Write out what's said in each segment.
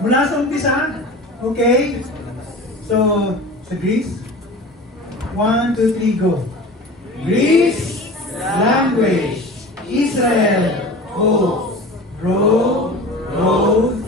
Mula sa umpisa. Okay? So, sa Greece. 1, 2, 3, go. Greece, language. Israel, hope. Rome, road.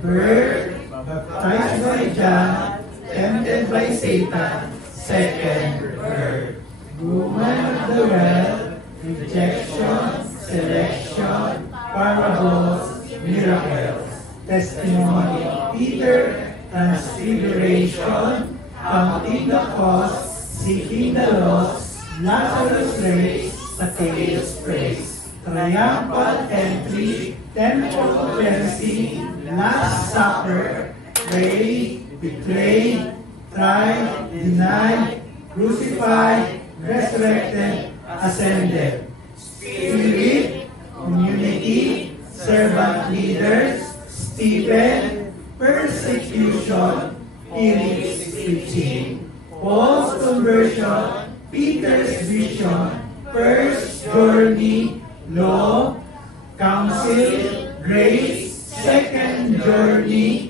Birth, baptized by John. Tempted by Satan. Second birth. Woman of the well. Rejection, selection, parables, miracles. Testimony of Peter, transfiguration, counting the cost, seeking the lost, Lazarus raised, Zacchaeus praise, triumphal entry, temple cleansing, Last Supper, prayed, betrayed, tried, denied, crucified, resurrected, ascended. Spirit, community, servant leaders, Stephen, persecution, Felix preaching, Paul's conversion, Peter's vision, first journey, law, council, grace, second journey,